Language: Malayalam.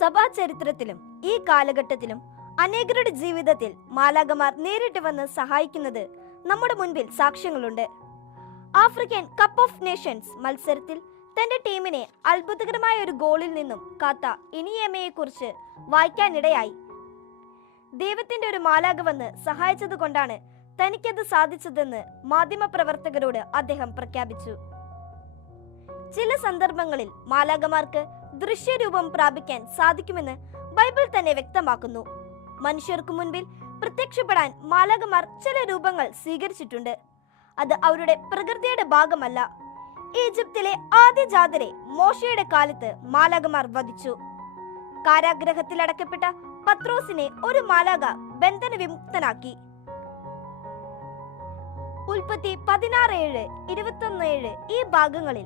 സഭാ ചരിത്രത്തിലും ഈ കാലഘട്ടത്തിലും അനേകരുടെ ജീവിതത്തിൽ മാലാഖമാർ നേരിട്ട് വന്ന് സഹായിക്കുന്നത് നമ്മുടെ മുൻപിൽ സാക്ഷ്യങ്ങളുണ്ട്. ആഫ്രിക്കൻ കപ്പ് ഓഫ് നേഷൻസ് മത്സരത്തിൽ തന്റെ ടീമിനെ അത്ഭുതകരമായ ഒരു ഗോളിൽ നിന്നും കാത്ത ഇനിയമയെ കുറിച്ച് വായിക്കാനിടയായി. ദൈവത്തിന്റെ ഒരു മാലാഖ വന്ന് സഹായിച്ചത് കൊണ്ടാണ് തനിക്കത് സാധിച്ചതെന്ന് മാധ്യമപ്രവർത്തകരോട് അദ്ദേഹം പ്രഖ്യാപിച്ചു. ചില സന്ദർഭങ്ങളിൽ മാലാഖമാർക്ക് ദൃശ്യരൂപം പ്രാപിക്കാൻ സാധിക്കുമെന്ന് ബൈബിൾ തന്നെ വ്യക്തമാക്കുന്നു. മനുഷ്യർക്കു മുൻപിൽ പ്രത്യക്ഷപ്പെടാൻ മാലാഖമാർ ചില രൂപങ്ങൾ സ്വീകരിച്ചിട്ടുണ്ട്. അത് അവരുടെ പ്രകൃതിയുടെ ഭാഗമല്ല. ഈജിപ്തിലെ ആദ്യജാതരെ മോശയുടെ കാലത്ത് മാലാഖമാർ വധിച്ചു. കാരാഗ്രഹത്തിൽ അടക്കപ്പെട്ട പത്രോസിനെ ഒരു മാലാഖ ബന്ധന വിമുക്തനാക്കി. ഉൽപ്പത്തി 16:7, 21:7 ഈ ഭാഗങ്ങളിൽ